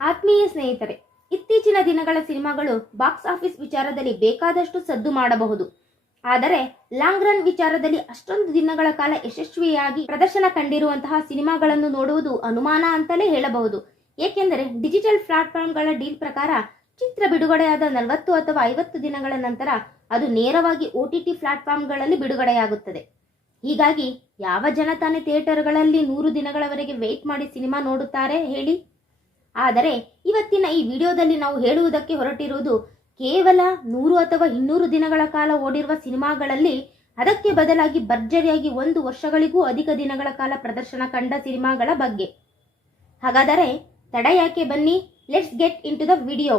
ಆತ್ಮೀಯ ಸ್ನೇಹಿತರೆ, ಇತ್ತೀಚಿನ ದಿನಗಳ ಸಿನಿಮಾಗಳು ಬಾಕ್ಸ್ ಆಫೀಸ್ ವಿಚಾರದಲ್ಲಿ ಬೇಕಾದಷ್ಟು ಸದ್ದು ಮಾಡಬಹುದು. ಆದರೆ, ಲಾಂಗ್ ರನ್ ವಿಚಾರದಲ್ಲಿ ಅಷ್ಟೊಂದು ದಿನಗಳ ಕಾಲ ಯಶಸ್ವಿಯಾಗಿ ಪ್ರದರ್ಶನ ಕಂಡಿರುವಂತಹ ಸಿನಿಮಾಗಳನ್ನು ನೋಡುವುದು ಅನುಮಾನ ಅಂತಲೇ ಹೇಳಬಹುದು. ಏಕೆಂದರೆ, ಡಿಜಿಟಲ್ ಪ್ಲಾಟ್ಫಾರ್ಮ್ಗಳ ಡೀಲ್ ಪ್ರಕಾರ ಚಿತ್ರ ಬಿಡುಗಡೆಯಾದ ನಲವತ್ತು ಅಥವಾ ಐವತ್ತು ದಿನಗಳ ನಂತರ ಅದು ನೇರವಾಗಿ ಒ ಟಿ ಟಿ ಪ್ಲಾಟ್ಫಾರ್ಮ್ಗಳಲ್ಲಿ ಬಿಡುಗಡೆಯಾಗುತ್ತದೆ. ಹೀಗಾಗಿ, ಯಾವ ಜನ ತಾನೇ ಥಿಯೇಟರ್ಗಳಲ್ಲಿ ನೂರು ದಿನಗಳವರೆಗೆ ವೆಯ್ಟ್ ಮಾಡಿ ಸಿನಿಮಾ ನೋಡುತ್ತಾರೆ ಹೇಳಿ? ಆದರೆ ಇವತ್ತಿನ ಈ ವಿಡಿಯೋದಲ್ಲಿ ನಾವು ಹೇಳುವುದಕ್ಕೆ ಹೊರಟಿರುವುದು ಕೇವಲ ನೂರು ಅಥವಾ ಇನ್ನೂರು ದಿನಗಳ ಕಾಲ ಓಡಿರುವ ಸಿನಿಮಾಗಳಲ್ಲಿ ಅದಕ್ಕೆ ಬದಲಾಗಿ ಭರ್ಜರಿಯಾಗಿ ಒಂದು ವರ್ಷಗಳಿಗೂ ಅಧಿಕ ದಿನಗಳ ಕಾಲ ಪ್ರದರ್ಶನ ಕಂಡ ಸಿನಿಮಾಗಳ ಬಗ್ಗೆ. ಹಾಗಾದರೆ ತಡ ಯಾಕೆ ಬನ್ನಿ let's get into the video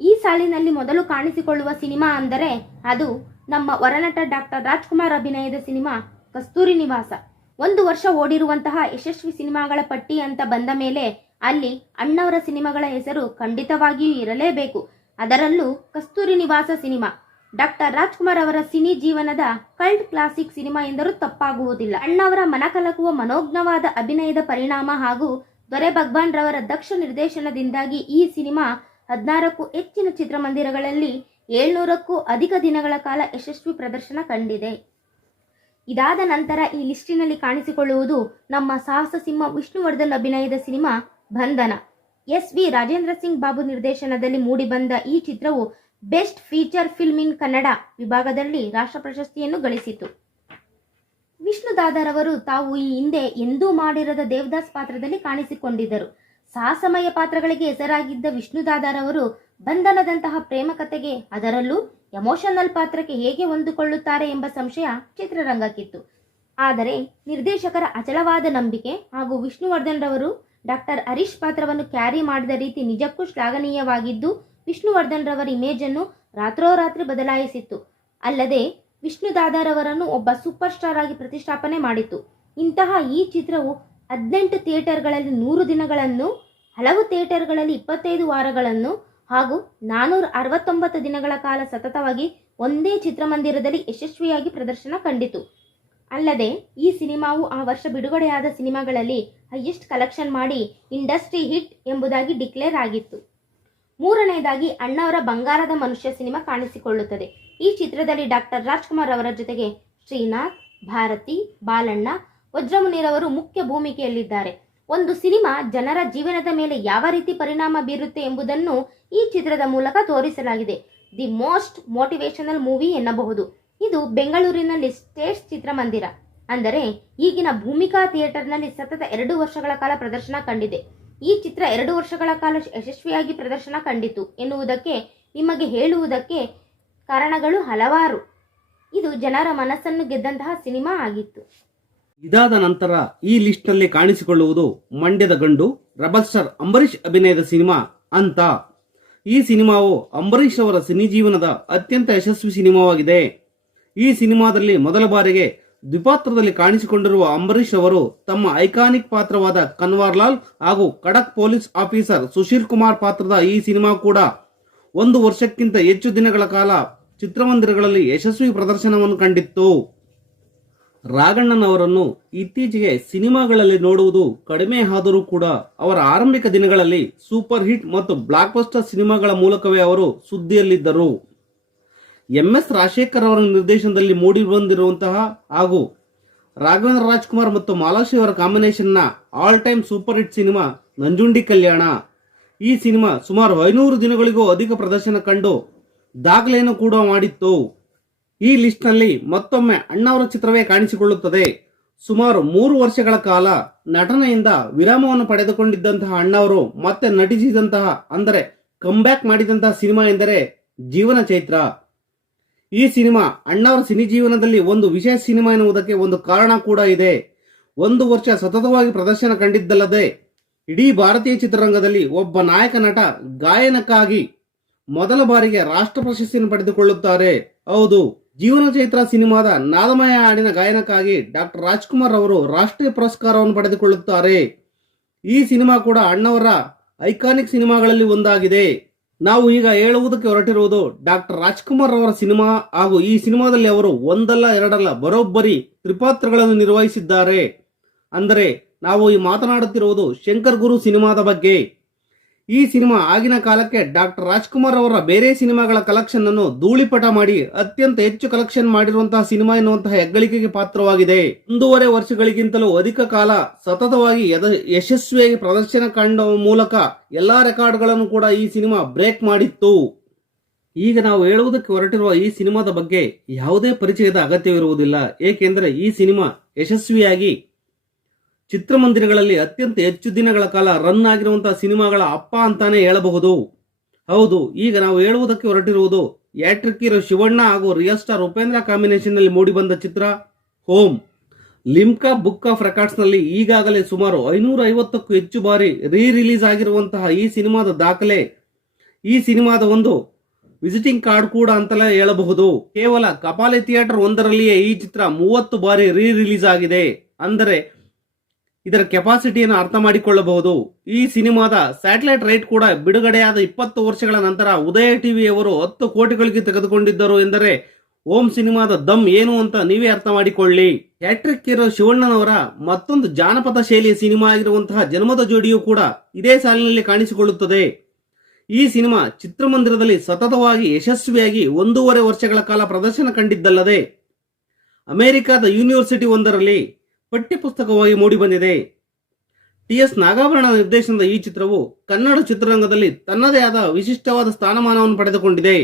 ಈ ಸಾಲಿನಲ್ಲಿ ಮೊದಲು ಕಾಣಿಸಿಕೊಳ್ಳುವ ಸಿನಿಮಾ ಅಂದರೆ ಅದು ನಮ್ಮ ವರನಟ ಡಾಕ್ಟರ್ ರಾಜ್ಕುಮಾರ್ ಅಭಿನಯದ ಸಿನಿಮಾ ಕಸ್ತೂರಿ ನಿವಾಸ. ಒಂದು ವರ್ಷ ಓಡಿರುವಂತಹ ಯಶಸ್ವಿ ಸಿನಿಮಾಗಳ ಪಟ್ಟಿ ಅಂತ ಬಂದ ಮೇಲೆ ಅಲ್ಲಿ ಅಣ್ಣವರ ಸಿನಿಮಾಗಳ ಹೆಸರು ಖಂಡಿತವಾಗಿಯೂ ಇರಲೇಬೇಕು. ಅದರಲ್ಲೂ ಕಸ್ತೂರಿ ನಿವಾಸ ಸಿನಿಮಾ. ಡಾಕ್ಟರ್ ರಾಜ್ಕುಮಾರ್ ಅವರ ಸಿನಿ ಜೀವನದ ಕಲ್ಟ್ ಕ್ಲಾಸಿಕ್ ಸಿನಿಮಾ ಎಂದರೂ ತಪ್ಪಾಗುವುದಿಲ್ಲ. ಅಣ್ಣವರ ಮನಕಲಕುವ ಮನೋಜ್ಞವಾದ ಅಭಿನಯದ ಪರಿಣಾಮ ಹಾಗೂ ದೊರೆ ಭಗವಾನ್ ರವರ ದಕ್ಷ ನಿರ್ದೇಶನದಿಂದಾಗಿ ಈ ಸಿನಿಮಾ ಹದಿನಾರಕ್ಕೂ ಹೆಚ್ಚಿನ ಚಿತ್ರಮಂದಿರಗಳಲ್ಲಿ ಏಳ್ನೂರಕ್ಕೂ ಅಧಿಕ ದಿನಗಳ ಕಾಲ ಯಶಸ್ವಿ ಪ್ರದರ್ಶನ ಕಂಡಿದೆ. ಇದಾದ ನಂತರ ಈ ಲಿಸ್ಟಿನಲ್ಲಿ ಕಾಣಿಸಿಕೊಳ್ಳುವುದು ನಮ್ಮ ಸಾಹಸ ಸಿಂಹ ವಿಷ್ಣುವರ್ಧನ್ ಅಭಿನಯದ ಸಿನಿಮಾ ಬಂಧನ. ಎಸ್ ವಿ ರಾಜೇಂದ್ರ ಸಿಂಗ್ ಬಾಬು ನಿರ್ದೇಶನದಲ್ಲಿ ಮೂಡಿಬಂದ ಈ ಚಿತ್ರವು best feature film in Kannada ವಿಭಾಗದಲ್ಲಿ ರಾಷ್ಟ್ರ ಪ್ರಶಸ್ತಿಯನ್ನು ಗಳಿಸಿತು. ವಿಷ್ಣು ದಾದರವರು ತಾವು ಈ ಹಿಂದೆ ಎಂದೂ ಮಾಡಿರದ ದೇವದಾಸ್ ಪಾತ್ರದಲ್ಲಿ ಕಾಣಿಸಿಕೊಂಡಿದ್ದರು. ಸಾಹಸಮಯ ಪಾತ್ರಗಳಿಗೆ ಹೆಸರಾಗಿದ್ದ ವಿಷ್ಣು ದಾದರವರು ಬಂಧನದಂತಹ ಪ್ರೇಮ ಕಥೆಗೆ ಅದರಲ್ಲೂ ಎಮೋಷನಲ್ ಪಾತ್ರಕ್ಕೆ ಹೇಗೆ ಹೊಂದಿಕೊಳ್ಳುತ್ತಾರೆ ಎಂಬ ಸಂಶಯ ಚಿತ್ರರಂಗಕ್ಕಿತ್ತು. ಆದರೆ ನಿರ್ದೇಶಕರ ಅಚಲವಾದ ನಂಬಿಕೆ ಹಾಗೂ ವಿಷ್ಣುವರ್ಧನ್ ರವರು ಡಾಕ್ಟರ್ ಹರೀಶ್ ಪಾತ್ರವನ್ನು ಕ್ಯಾರಿ ಮಾಡಿದ ರೀತಿ ನಿಜಕ್ಕೂ ಶ್ಲಾಘನೀಯವಾಗಿದ್ದು, ವಿಷ್ಣುವರ್ಧನ್ ರವರ ಇಮೇಜ್ ಅನ್ನು ರಾತ್ರೋರಾತ್ರಿ ಬದಲಾಯಿಸಿತ್ತು. ಅಲ್ಲದೆ ವಿಷ್ಣು ದಾದಾರವರನ್ನು ಒಬ್ಬ ಸೂಪರ್ ಸ್ಟಾರ್ ಆಗಿ ಪ್ರತಿಷ್ಠಾಪನೆ ಮಾಡಿತು ಇಂತಹ ಈ ಚಿತ್ರವು ಹದಿನೆಂಟು ಥಿಯೇಟರ್ಗಳಲ್ಲಿ ನೂರು ದಿನಗಳನ್ನು, ಹಲವು ಥಿಯೇಟರ್ಗಳಲ್ಲಿ ಇಪ್ಪತ್ತೈದು ವಾರಗಳನ್ನು ಹಾಗೂ ನಾನೂರ ಅರವತ್ತೊಂಬತ್ತು ದಿನಗಳ ಕಾಲ ಸತತವಾಗಿ ಒಂದೇ ಚಿತ್ರಮಂದಿರದಲ್ಲಿ ಯಶಸ್ವಿಯಾಗಿ ಪ್ರದರ್ಶನ ಕಂಡಿತು. ಅಲ್ಲದೆ, ಈ ಸಿನಿಮಾವು ಆ ವರ್ಷ ಬಿಡುಗಡೆಯಾದ ಸಿನಿಮಾಗಳಲ್ಲಿ ಹೈಯೆಸ್ಟ್ ಕಲೆಕ್ಷನ್ ಮಾಡಿ ಇಂಡಸ್ಟ್ರಿ ಹಿಟ್ ಎಂಬುದಾಗಿ ಡಿಕ್ಲೇರ್ ಆಗಿತ್ತು. ಮೂರನೆಯದಾಗಿ ಅಣ್ಣವರ ಬಂಗಾರದ ಮನುಷ್ಯ ಸಿನಿಮಾ ಕಾಣಿಸಿಕೊಳ್ಳುತ್ತದೆ. ಈ ಚಿತ್ರದಲ್ಲಿ ಡಾಕ್ಟರ್ ರಾಜ್ಕುಮಾರ್ ಅವರ ಜೊತೆಗೆ ಶ್ರೀನಾಥ್, ಭಾರತಿ, ಬಾಲಣ್ಣ, ವಜ್ರಮುನಿರವರು ಮುಖ್ಯ ಭೂಮಿಕೆಯಲ್ಲಿದ್ದಾರೆ. ಒಂದು ಸಿನಿಮಾ ಜನರ ಜೀವನದ ಮೇಲೆ ಯಾವ ರೀತಿ ಪರಿಣಾಮ ಬೀರುತ್ತೆ ಎಂಬುದನ್ನು ಈ ಚಿತ್ರದ ಮೂಲಕ ತೋರಿಸಲಾಗಿದೆ. ದಿ ಮೋಸ್ಟ್ ಮೋಟಿವೇಶನಲ್ ಮೂವಿ ಎನ್ನಬಹುದು. ಇದು ಬೆಂಗಳೂರಿನಲ್ಲಿ ಸ್ಟೇಟ್ಸ್ ಚಿತ್ರಮಂದಿರ. ಅಂದರೆ ಈಗಿನ ಭೂಮಿಕಾ ಥಿಯೇಟರ್ನಲ್ಲಿ ಸತತ ಎರಡು ವರ್ಷಗಳ ಕಾಲ ಪ್ರದರ್ಶನ ಕಂಡಿದೆ. ಈ ಚಿತ್ರ ಎರಡು ವರ್ಷಗಳ ಕಾಲ ಯಶಸ್ವಿಯಾಗಿ ಪ್ರದರ್ಶನ ಕಂಡಿತು ಎನ್ನುವುದಕ್ಕೆ, ನಿಮಗೆ ಹೇಳುವುದಕ್ಕೆ ಕಾರಣಗಳು ಹಲವಾರು. ಇದು ಜನರ ಮನಸ್ಸನ್ನು ಗೆದ್ದಂತಹ ಸಿನಿಮಾ ಆಗಿತ್ತು. ಇದಾದ ನಂತರ ಈ ಲಿಸ್ಟ್ನಲ್ಲಿ ಕಾಣಿಸಿಕೊಳ್ಳುವುದು ಮಂಡ್ಯದ ಗಂಡು, ರಬಲ್ ಸ್ಟಾರ್ ಅಂಬರೀಷ್ ಅಭಿನಯದ ಸಿನಿಮಾ ಅಂತ. ಈ ಸಿನಿಮಾವು ಅಂಬರೀಷ್ ಅವರ ಸಿನಿ ಜೀವನದ ಅತ್ಯಂತ ಯಶಸ್ವಿ ಸಿನಿಮಾವಾಗಿದೆ. ಈ ಸಿನಿಮಾದಲ್ಲಿ ಮೊದಲ ಬಾರಿಗೆ ದ್ವಿಪಾತ್ರದಲ್ಲಿ ಕಾಣಿಸಿಕೊಂಡಿರುವ ಅಂಬರೀಶ್ ಅವರು ತಮ್ಮ ಐಕಾನಿಕ್ ಪಾತ್ರವಾದ ಕನ್ವಾರ್ಲಾಲ್ ಹಾಗೂ ಖಡಕ್ ಪೊಲೀಸ್ ಆಫೀಸರ್ ಸುಶೀಲ್ ಕುಮಾರ್ ಪಾತ್ರದ ಈ ಸಿನಿಮಾ ಕೂಡ ಒಂದು ವರ್ಷಕ್ಕಿಂತ ಹೆಚ್ಚು ದಿನಗಳ ಕಾಲ ಚಿತ್ರಮಂದಿರಗಳಲ್ಲಿ ಯಶಸ್ವಿ ಪ್ರದರ್ಶನವನ್ನು ಕಂಡಿತ್ತು. ರಾಘಣ್ಣನವರನ್ನು ಇತ್ತೀಚೆಗೆ ಸಿನಿಮಾಗಳಲ್ಲಿ ನೋಡುವುದು ಕಡಿಮೆ ಆದರೂ ಕೂಡ ಅವರ ಆರಂಭಿಕ ದಿನಗಳಲ್ಲಿ ಸೂಪರ್ ಹಿಟ್ ಮತ್ತು ಬ್ಲಾಕ್ ಬಸ್ಟರ್ ಸಿನಿಮಾಗಳ ಮೂಲಕವೇ ಅವರು ಸುದ್ದಿಯಲ್ಲಿದ್ದರು. ಎಂ ಎಸ್ ರಾಜಶೇಖರ್ ಅವರ ನಿರ್ದೇಶನದಲ್ಲಿ ಮೂಡಿ ಬಂದಿರುವಂತಹ ಹಾಗೂ ರಾಘವೇಂದ್ರ ರಾಜ್ಕುಮಾರ್ ಮತ್ತು ಮಾಲಾಶ್ರೀ ಅವರ ಕಾಂಬಿನೇಷನ್ನ ಆಲ್ ಟೈಮ್ ಸೂಪರ್ ಹಿಟ್ ಸಿನಿಮಾ ನಂಜುಂಡಿ ಕಲ್ಯಾಣ. ಈ ಸಿನಿಮಾ ಸುಮಾರು ಐನೂರು ದಿನಗಳಿಗೂ ಅಧಿಕ ಪ್ರದರ್ಶನ ಕಂಡು ದಾಖಲೆಯನ್ನು ಕೂಡ ಮಾಡಿತ್ತು. ಈ ಲಿಸ್ಟ್ನಲ್ಲಿ ಮತ್ತೊಮ್ಮೆ ಅಣ್ಣವರ ಚಿತ್ರವೇ ಕಾಣಿಸಿಕೊಳ್ಳುತ್ತದೆ. ಸುಮಾರು ಮೂರು ವರ್ಷಗಳ ಕಾಲ ನಟನೆಯಿಂದ ವಿರಾಮವನ್ನು ಪಡೆದುಕೊಂಡಿದ್ದಂತಹ ಅಣ್ಣವರು ಮತ್ತೆ ನಟಿಸಿದಂತಹ, ಅಂದರೆ ಕಂಬ್ಯಾಕ್ ಮಾಡಿದಂತಹ ಸಿನಿಮಾ ಎಂದರೆ ಜೀವನ ಚೈತ್ರ. ಈ ಸಿನಿಮಾ ಅಣ್ಣವರ ಸಿನಿ ಜೀವನದಲ್ಲಿ ಒಂದು ವಿಶೇಷ ಸಿನಿಮಾ ಎನ್ನುವುದಕ್ಕೆ ಒಂದು ಕಾರಣ ಕೂಡ ಇದೆ. ಒಂದು ವರ್ಷ ಸತತವಾಗಿ ಪ್ರದರ್ಶನ ಕಂಡಿದ್ದಲ್ಲದೆ, ಇಡೀ ಭಾರತೀಯ ಚಿತ್ರರಂಗದಲ್ಲಿ ಒಬ್ಬ ನಾಯಕ ನಟ ಗಾಯನಕ್ಕಾಗಿ ಮೊದಲ ಬಾರಿಗೆ ರಾಷ್ಟ್ರ ಪ್ರಶಸ್ತಿಯನ್ನು ಪಡೆದುಕೊಳ್ಳುತ್ತಾರೆ. ಹೌದು, ಜೀವನ ಚೈತ್ರ ಸಿನಿಮಾದ ನಾದಮಯ ಹಾಡಿನ ಗಾಯನಕ್ಕಾಗಿ ಡಾಕ್ಟರ್ ರಾಜ್ಕುಮಾರ್ ಅವರು ರಾಷ್ಟ್ರೀಯ ಪುರಸ್ಕಾರವನ್ನು ಪಡೆದುಕೊಳ್ಳುತ್ತಾರೆ. ಈ ಸಿನಿಮಾ ಕೂಡ ಅಣ್ಣವರ ಐಕಾನಿಕ್ ಸಿನಿಮಾಗಳಲ್ಲಿ ಒಂದಾಗಿದೆ. ನಾವು ಈಗ ಹೇಳುವುದಕ್ಕೆ ಹೊರಟಿರುವುದು ಡಾಕ್ಟರ್ ರಾಜ್ಕುಮಾರ್ ಅವರ ಸಿನಿಮಾ ಹಾಗೂ ಈ ಸಿನಿಮಾದಲ್ಲಿ ಅವರು ಒಂದಲ್ಲ ಎರಡಲ್ಲ ಬರೋಬ್ಬರಿ ತ್ರಿಪಾತ್ರಗಳನ್ನು ನಿರ್ವಹಿಸಿದ್ದಾರೆ. ಅಂದರೆ ನಾವು ಈ ಮಾತನಾಡುತ್ತಿರುವುದು ಶಂಕರ್ ಗುರು ಸಿನಿಮಾದ ಬಗ್ಗೆ. ಈ ಸಿನಿಮಾ ಆಗಿನ ಕಾಲಕ್ಕೆ ಡಾಕ್ಟರ್ ರಾಜ್ಕುಮಾರ್ ಅವರ ಬೇರೆ ಸಿನಿಮಾಗಳ ಕಲೆಕ್ಷನ್ ಅನ್ನು ಧೂಳಿಪಟ ಮಾಡಿ ಅತ್ಯಂತ ಹೆಚ್ಚು ಕಲೆಕ್ಷನ್ ಮಾಡಿರುವಂತಹ ಸಿನಿಮಾ ಎನ್ನುವಂತಹ ಹೆಗ್ಗಳಿಕೆಗೆ ಪಾತ್ರವಾಗಿದೆ. ಒಂದೂವರೆ ವರ್ಷಗಳಿಗಿಂತಲೂ ಅಧಿಕ ಕಾಲ ಸತತವಾಗಿ ಯಶಸ್ವಿಯಾಗಿ ಪ್ರದರ್ಶನ ಕಂಡ ಮೂಲಕ ಎಲ್ಲಾ ರೆಕಾರ್ಡ್ಗಳನ್ನು ಕೂಡ ಈ ಸಿನಿಮಾ ಬ್ರೇಕ್ ಮಾಡಿತ್ತು. ಈಗ ನಾವು ಹೇಳುವುದಕ್ಕೆ ಹೊರಟಿರುವ ಈ ಸಿನಿಮಾದ ಬಗ್ಗೆ ಯಾವುದೇ ಪರಿಚಯದ ಅಗತ್ಯವಿರುವುದಿಲ್ಲ. ಏಕೆಂದರೆ ಈ ಸಿನಿಮಾ ಯಶಸ್ವಿಯಾಗಿ ಚಿತ್ರಮಂದಿರಗಳಲ್ಲಿ ಅತ್ಯಂತ ಹೆಚ್ಚು ದಿನಗಳ ಕಾಲ ರನ್ ಆಗಿರುವಂತಹ ಸಿನಿಮಾಗಳ ಅಪ್ಪ ಅಂತಾನೆ ಹೇಳಬಹುದು. ಹೌದು, ಈಗ ನಾವು ಹೇಳುವುದಕ್ಕೆ ಹೊರಟಿರುವುದು ಯಾಟ್ರಿಕ್ ಇರೋ ಶಿವಣ್ಣ ಹಾಗೂ ರಿಯಲ್ ಸ್ಟಾರ್ ಉಪೇಂದ್ರ ಕಾಂಬಿನೇಷನ್ನಲ್ಲಿ ಮೂಡಿಬಂದ ಚಿತ್ರ ಹೋಮ್. ಲಿಮ್ಕಾ ಬುಕ್ ಆಫ್ ರೆಕಾರ್ಡ್ಸ್ನಲ್ಲಿ ಈಗಾಗಲೇ ಸುಮಾರು ಐನೂರ ಐವತ್ತಕ್ಕೂ ಹೆಚ್ಚು ಬಾರಿ ರೀ ರಿಲೀಸ್ ಆಗಿರುವಂತಹ ಈ ಸಿನಿಮಾದ ದಾಖಲೆ. ಈ ಸಿನಿಮಾದ ಒಂದು ವಿಸಿಟಿಂಗ್ ಕಾರ್ಡ್ ಕೂಡ ಅಂತಲೇ ಹೇಳಬಹುದು. ಕೇವಲ ಕಪಾಲಿ ಥಿಯೇಟರ್ ಒಂದರಲ್ಲಿಯೇ ಈ ಚಿತ್ರ ಮೂವತ್ತು ಬಾರಿ ರೀ ರಿಲೀಸ್ ಆಗಿದೆ. ಅಂದರೆ ಇದರ ಕೆಪಾಸಿಟಿಯನ್ನು ಅರ್ಥ ಮಾಡಿಕೊಳ್ಳಬಹುದು. ಈ ಸಿನಿಮಾದ ಸ್ಯಾಟಲೈಟ್ ರೈಟ್ ಕೂಡ ಬಿಡುಗಡೆಯಾದ ಇಪ್ಪತ್ತು ವರ್ಷಗಳ ನಂತರ ಉದಯ ಟಿವಿಯವರು ಹತ್ತು ಕೋಟಿಗಳಿಗೆ ತೆಗೆದುಕೊಂಡಿದ್ದರು ಎಂದರೆ ಓಂ ಸಿನಿಮಾದ ದಮ್ ಏನು ಅಂತ ನೀವೇ ಅರ್ಥ ಮಾಡಿಕೊಳ್ಳಿ. ಹ್ಯಾಟ್ರಿಕ್ ಇರೋ ಶಿವಣ್ಣನವರ ಮತ್ತೊಂದು ಜಾನಪದ ಶೈಲಿಯ ಸಿನಿಮಾ ಆಗಿರುವಂತಹ ಜನ್ಮದ ಜೋಡಿಯೂ ಕೂಡ ಇದೇ ಸಾಲಿನಲ್ಲಿ ಕಾಣಿಸಿಕೊಳ್ಳುತ್ತದೆ. ಈ ಸಿನಿಮಾ ಚಿತ್ರಮಂದಿರದಲ್ಲಿ ಸತತವಾಗಿ ಯಶಸ್ವಿಯಾಗಿ ಒಂದೂವರೆ ವರ್ಷಗಳ ಕಾಲ ಪ್ರದರ್ಶನ ಕಂಡಿದ್ದಲ್ಲದೆ ಅಮೆರಿಕದ ಯೂನಿವರ್ಸಿಟಿ ಒಂದರಲ್ಲಿ ಪಠ್ಯಪುಸ್ತಕವಾಗಿ ಮೂಡಿಬಂದಿದೆ ಟಿ ಎಸ್ ನಾಗಾಭರಣ ನಿರ್ದೇಶನದ ಈ ಚಿತ್ರವು ಕನ್ನಡ ಚಿತ್ರರಂಗದಲ್ಲಿ ತನ್ನದೇ ಆದ ವಿಶಿಷ್ಟವಾದ ಸ್ಥಾನಮಾನವನ್ನು ಪಡೆದುಕೊಂಡಿದೆ.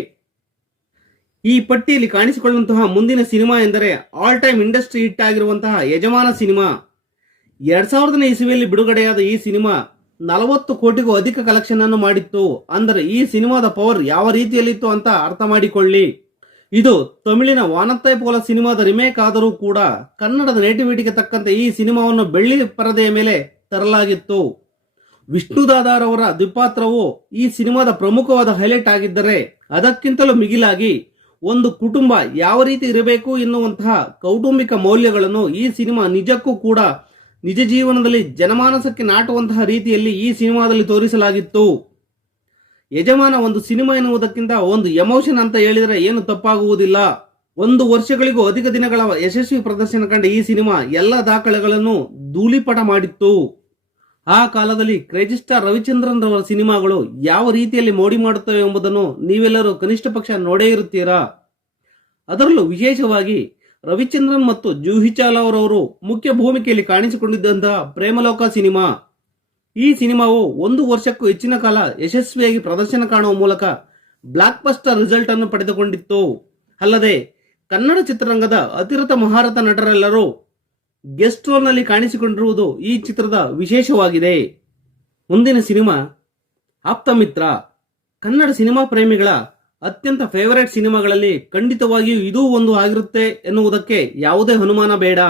ಈ ಪಟ್ಟಿಯಲ್ಲಿ ಕಾಣಿಸಿಕೊಳ್ಳುವಂತಹ ಮುಂದಿನ ಸಿನಿಮಾ ಎಂದರೆ ಆಲ್ ಟೈಮ್ ಇಂಡಸ್ಟ್ರಿ ಹಿಟ್ ಆಗಿರುವಂತಹ ಯಜಮಾನ ಸಿನಿಮಾ. ಎರಡ್ ಸಾವಿರದನೇ ಇಸವಿಯಲ್ಲಿ ಬಿಡುಗಡೆಯಾದ ಈ ಸಿನಿಮಾ ನಲವತ್ತು ಕೋಟಿಗೂ ಅಧಿಕ ಕಲೆಕ್ಷನ್ ಅನ್ನು ಮಾಡಿತ್ತು. ಅಂದರೆ ಈ ಸಿನಿಮಾದ ಪವರ್ ಯಾವ ರೀತಿಯಲ್ಲಿತ್ತು ಅಂತ ಅರ್ಥ ಮಾಡಿಕೊಳ್ಳಿ. ಇದು ತಮಿಳಿನ ವಾನತ್ತೈ ಪೋಲ ಸಿನಿಮಾದ ರಿಮೇಕ್ ಆದರೂ ಕೂಡ ಕನ್ನಡದ ನೇಟಿವಿಟಿಗೆ ತಕ್ಕಂತೆ ಈ ಸಿನಿಮಾವನ್ನು ಬೆಳ್ಳಿ ಪರದೆಯ ಮೇಲೆ ತರಲಾಗಿತ್ತು. ವಿಷ್ಣು ದಾದಾರವರ ದ್ವಿಪಾತ್ರವು ಈ ಸಿನಿಮಾದ ಪ್ರಮುಖವಾದ ಹೈಲೈಟ್ ಆಗಿದ್ದರೆ ಅದಕ್ಕಿಂತಲೂ ಮಿಗಿಲಾಗಿ ಒಂದು ಕುಟುಂಬ ಯಾವ ರೀತಿ ಇರಬೇಕು ಎನ್ನುವಂತಹ ಕೌಟುಂಬಿಕ ಮೌಲ್ಯಗಳನ್ನು ಈ ಸಿನಿಮಾ ನಿಜಕ್ಕೂ ಕೂಡ ನಿಜ ಜೀವನದಲ್ಲಿ ಜನಮಾನಸಕ್ಕೆ ನಾಟುವಂತಹ ರೀತಿಯಲ್ಲಿ ಈ ಸಿನಿಮಾದಲ್ಲಿ ತೋರಿಸಲಾಗಿತ್ತು. ಯಜಮಾನ ಒಂದು ಸಿನಿಮಾ ಎನ್ನುವುದಕ್ಕಿಂತ ಒಂದು ಎಮೋಷನ್ ಅಂತ ಹೇಳಿದರೆ ಏನು ತಪ್ಪಾಗುವುದಿಲ್ಲ. ಒಂದು ವರ್ಷಗಳಿಗೂ ಅಧಿಕ ದಿನಗಳ ಯಶಸ್ವಿ ಪ್ರದರ್ಶನ ಕಂಡ ಈ ಸಿನಿಮಾ ಎಲ್ಲ ದಾಖಲೆಗಳನ್ನು ಧೂಳಿಪಟ ಮಾಡಿತ್ತು. ಆ ಕಾಲದಲ್ಲಿ ಕ್ರೇಜಿ ಸ್ಟಾರ್ ರವಿಚಂದ್ರನ್ ರವರ ಸಿನಿಮಾಗಳು ಯಾವ ರೀತಿಯಲ್ಲಿ ಮೋಡಿ ಮಾಡುತ್ತವೆ ಎಂಬುದನ್ನು ನೀವೆಲ್ಲರೂ ಕನಿಷ್ಠ ಪಕ್ಷ ನೋಡೇ ಇರುತ್ತೀರಾ? ಅದರಲ್ಲೂ ವಿಶೇಷವಾಗಿ ರವಿಚಂದ್ರನ್ ಮತ್ತು ಜೂಹಿ ಚಾವ್ಲಾ ಅವರವರು ಮುಖ್ಯ ಭೂಮಿಕೆಯಲ್ಲಿ ಕಾಣಿಸಿಕೊಂಡಿದ್ದಂತಹ ಪ್ರೇಮಲೋಕ ಸಿನಿಮಾ. ಈ ಸಿನಿಮಾವು ಒಂದು ವರ್ಷಕ್ಕೂ ಹೆಚ್ಚಿನ ಕಾಲ ಯಶಸ್ವಿಯಾಗಿ ಪ್ರದರ್ಶನ ಕಾಣುವ ಮೂಲಕ ಬ್ಲಾಕ್ ಬಸ್ಟರ್ ರಿಸಲ್ಟ್ ಅನ್ನು ಪಡೆದುಕೊಂಡಿತ್ತು. ಅಲ್ಲದೆ, ಕನ್ನಡ ಚಿತ್ರರಂಗದ ಅತಿರಥ ಮಹಾರಥ ನಟರೆಲ್ಲರೂ ಗೆಸ್ಟ್ ರೋಲ್ನಲ್ಲಿ ಕಾಣಿಸಿಕೊಂಡಿರುವುದು ಈ ಚಿತ್ರದ ವಿಶೇಷವಾಗಿದೆ. ಮುಂದಿನ ಸಿನಿಮಾ ಆಪ್ತ ಮಿತ್ರ ಕನ್ನಡ ಸಿನಿಮಾ ಪ್ರೇಮಿಗಳ ಅತ್ಯಂತ ಫೇವರೇಟ್ ಸಿನಿಮಾಗಳಲ್ಲಿ ಖಂಡಿತವಾಗಿಯೂ ಇದೂ ಒಂದು ಆಗಿರುತ್ತೆ ಎನ್ನುವುದಕ್ಕೆ ಯಾವುದೇ ಅನುಮಾನ ಬೇಡ.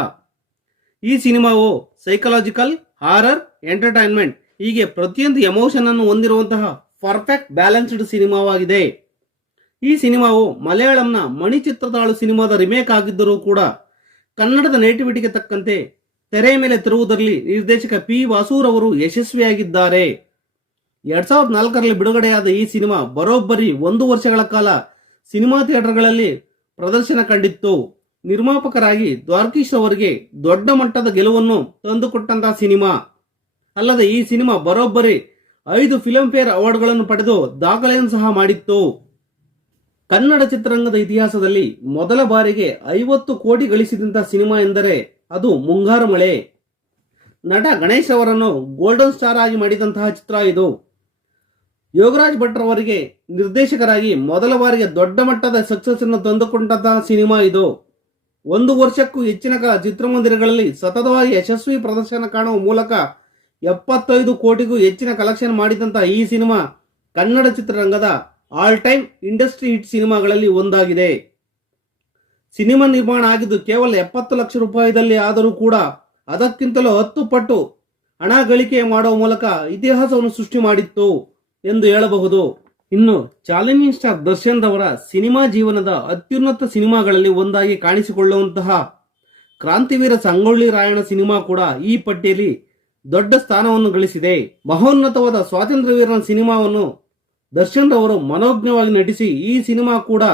ಈ ಸಿನಿಮಾವು ಸೈಕಲಾಜಿಕಲ್ ಹಾರರ್, ಎಂಟರ್ಟೈನ್ಮೆಂಟ್ ಹೀಗೆ ಪ್ರತಿಯೊಂದು ಎಮೋಷನ್ ಅನ್ನು ಹೊಂದಿರುವಂತಹ ಪರ್ಫೆಕ್ಟ್ ಬ್ಯಾಲೆನ್ಸ್ಡ್ ಸಿನಿಮಾವಾಗಿದೆ. ಈ ಸಿನಿಮಾವು ಮಲಯಾಳಂನ ಮಣಿ ಚಿತ್ರತಾಳು ಸಿನಿಮಾದ ರಿಮೇಕ್ ಆಗಿದ್ದರೂ ಕೂಡ ಕನ್ನಡದ ನೇಟಿವಿಟಿಗೆ ತಕ್ಕಂತೆ ತೆರೆ ಮೇಲೆ ತರುವುದರಲ್ಲಿ ನಿರ್ದೇಶಕ ಪಿ ವಾಸೂರ್ ಅವರು ಯಶಸ್ವಿಯಾಗಿದ್ದಾರೆ. ಎರಡ್ ಸಾವಿರದ ನಾಲ್ಕರಲ್ಲಿ ಬಿಡುಗಡೆಯಾದ ಈ ಸಿನಿಮಾ ಬರೋಬ್ಬರಿ ಒಂದು ವರ್ಷಗಳ ಕಾಲ ಸಿನಿಮಾ ಥಿಯೇಟರ್ಗಳಲ್ಲಿ ಪ್ರದರ್ಶನ ಕಂಡಿತ್ತು. ನಿರ್ಮಾಪಕರಾಗಿ ದ್ವಾರಕೀಶ್ ಅವರಿಗೆ ದೊಡ್ಡ ಮಟ್ಟದ ಗೆಲುವನ್ನು ತಂದುಕೊಟ್ಟಂತಹ ಸಿನಿಮಾ. ಅಲ್ಲದೆ ಈ ಸಿನಿಮಾ ಬರೋಬ್ಬರಿ ಐದು ಫಿಲಂ ಫೇರ್ ಅವಾರ್ಡ್ಗಳನ್ನು ಪಡೆದು ದಾಖಲೆಯನ್ನು ಸಹ ಮಾಡಿತ್ತು. ಕನ್ನಡ ಚಿತ್ರರಂಗದ ಇತಿಹಾಸದಲ್ಲಿ ಮೊದಲ ಬಾರಿಗೆ ಐವತ್ತು ಕೋಟಿ ಗಳಿಸಿದಂತಹ ಸಿನಿಮಾ ಎಂದರೆ ಅದು ಮುಂಗಾರು ಮಳೆ. ನಟ ಗಣೇಶ್ ಅವರನ್ನು ಗೋಲ್ಡನ್ ಸ್ಟಾರ್ ಆಗಿ ಮಾಡಿದಂತಹ ಚಿತ್ರ ಇದು. ಯೋಗರಾಜ್ ಭಟ್ ಅವರಿಗೆ ನಿರ್ದೇಶಕರಾಗಿ ಮೊದಲ ಬಾರಿಗೆ ದೊಡ್ಡ ಮಟ್ಟದ ಸಕ್ಸಸ್ ಅನ್ನು ತಂದುಕೊಂಡಂತಹ ಸಿನಿಮಾ ಇದು. ಒಂದು ವರ್ಷಕ್ಕೂ ಹೆಚ್ಚಿನ ಚಿತ್ರಮಂದಿರಗಳಲ್ಲಿ ಸತತವಾಗಿ ಯಶಸ್ವಿ ಪ್ರದರ್ಶನ ಕಾಣುವ ಮೂಲಕ ಎಪ್ಪತ್ತೈದು ಕೋಟಿಗೂ ಹೆಚ್ಚಿನ ಕಲೆಕ್ಷನ್ ಮಾಡಿದಂತಹ ಈ ಸಿನಿಮಾ ಕನ್ನಡ ಚಿತ್ರರಂಗದ ಆಲ್ ಟೈಮ್ ಇಂಡಸ್ಟ್ರಿ ಹಿಟ್ ಸಿನಿಮಾಗಳಲ್ಲಿ ಒಂದಾಗಿದೆ. ಸಿನಿಮಾ ನಿರ್ಮಾಣ ಆಗಿದ್ದು ಕೇವಲ ಎಪ್ಪತ್ತು ಲಕ್ಷ ರೂಪಾಯಿದಲ್ಲಿ ಆದರೂ ಕೂಡ ಅದಕ್ಕಿಂತಲೂ ಹತ್ತು ಪಟ್ಟು ಹಣ ಗಳಿಕೆ ಮಾಡುವ ಮೂಲಕ ಇತಿಹಾಸವನ್ನು ಸೃಷ್ಟಿ ಮಾಡಿತ್ತು ಎಂದು ಹೇಳಬಹುದು. ಇನ್ನು ಚಾಲೆಂಜಿಂಗ್ ಸ್ಟಾರ್ ದರ್ಶನ್ ರವರ ಸಿನಿಮಾ ಜೀವನದ ಅತ್ಯುನ್ನತ ಸಿನಿಮಾಗಳಲ್ಲಿ ಒಂದಾಗಿ ಕಾಣಿಸಿಕೊಳ್ಳುವಂತಹ ಕ್ರಾಂತಿವೀರ ಸಂಗೊಳ್ಳಿ ರಾಯಣ್ಣ ಸಿನಿಮಾ ಕೂಡ ಈ ಪಟ್ಟಿಯಲ್ಲಿ ದೊಡ್ಡ ಸ್ಥಾನವನ್ನು ಗಳಿಸಿದೆ. ಮಹೋನ್ನತವಾದ ಸ್ವಾತಂತ್ರ್ಯ ವೀರನ ಸಿನಿಮಾವನ್ನು ದರ್ಶನ್ ರವರು ಮನೋಜ್ಞವಾಗಿ ನಟಿಸಿ ಈ ಸಿನಿಮಾ ಕೂಡ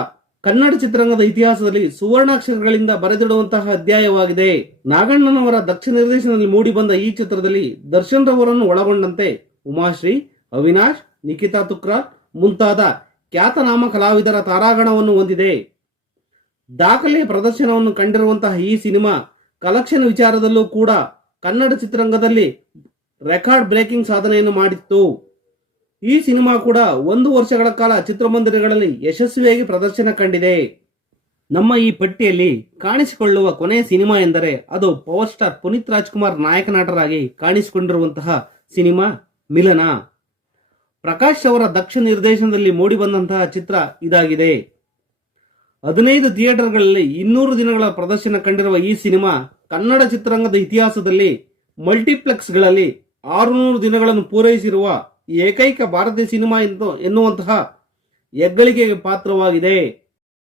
ಕನ್ನಡ ಚಿತ್ರರಂಗದ ಇತಿಹಾಸದಲ್ಲಿ ಸುವರ್ಣಾಕ್ಷರಗಳಿಂದ ಬರೆದಿಡುವಂತಹ ಅಧ್ಯಾಯವಾಗಿದೆ. ನಾಗಣ್ಣನವರ ದಕ್ಷ ನಿರ್ದೇಶನದಲ್ಲಿ ಮೂಡಿಬಂದ ಈ ಚಿತ್ರದಲ್ಲಿ ದರ್ಶನ್ ರವರನ್ನು ಒಳಗೊಂಡಂತೆ ಉಮಾಶ್ರೀ, ಅವಿನಾಶ್ ನಿಖಿತಾ ತುಕ್ರಾ ಮುಂತಾದ ಖ್ಯಾತನಾಮ ಕಲಾವಿದರ ತಾರಾಗಣವನ್ನು ಹೊಂದಿದೆ. ದಾಖಲೆ ಪ್ರದರ್ಶನವನ್ನು ಕಂಡಿರುವಂತಹ ಈ ಸಿನಿಮಾ ಕಲೆಕ್ಷನ್ ವಿಚಾರದಲ್ಲೂ ಕೂಡ ಕನ್ನಡ ಚಿತ್ರರಂಗದಲ್ಲಿ ರೆಕಾರ್ಡ್ ಬ್ರೇಕಿಂಗ್ ಸಾಧನೆಯನ್ನು ಮಾಡಿತ್ತು. ಈ ಸಿನಿಮಾ ಕೂಡ ಒಂದು ವರ್ಷಗಳ ಕಾಲ ಚಿತ್ರಮಂದಿರಗಳಲ್ಲಿ ಯಶಸ್ವಿಯಾಗಿ ಪ್ರದರ್ಶನ ಕಂಡಿದೆ. ನಮ್ಮ ಈ ಪಟ್ಟಿಯಲ್ಲಿ ಕಾಣಿಸಿಕೊಳ್ಳುವ ಕೊನೆಯ ಸಿನಿಮಾ ಎಂದರೆ ಅದು ಪವರ್ ಸ್ಟಾರ್ ಪುನೀತ್ ರಾಜ್ಕುಮಾರ್ ನಾಯಕ ನಟರಾಗಿ ಕಾಣಿಸಿಕೊಂಡಿರುವಂತಹ ಸಿನಿಮಾ ಮಿಲನ. ಪ್ರಕಾಶ್ ಅವರ ದಕ್ಷ ನಿರ್ದೇಶನದಲ್ಲಿ ಮೂಡಿ ಬಂದಂತಹ ಚಿತ್ರ ಇದಾಗಿದೆ. ಹದಿನೈದು ಥಿಯೇಟರ್ಗಳಲ್ಲಿ ಇನ್ನೂರು ದಿನಗಳ ಪ್ರದರ್ಶನ ಕಂಡಿರುವ ಈ ಸಿನಿಮಾ ಕನ್ನಡ ಚಿತ್ರರಂಗದ ಇತಿಹಾಸದಲ್ಲಿ ಮಲ್ಟಿಪ್ಲೆಕ್ಸ್ಗಳಲ್ಲಿ ಆರುನೂರು ದಿನಗಳನ್ನು ಪೂರೈಸಿರುವ ಏಕೈಕ ಭಾರತೀಯ ಸಿನಿಮಾ ಎಂದು ಎನ್ನುವಂತಹ ಹೆಗ್ಗಳಿಕೆಗೆ ಪಾತ್ರವಾಗಿದೆ.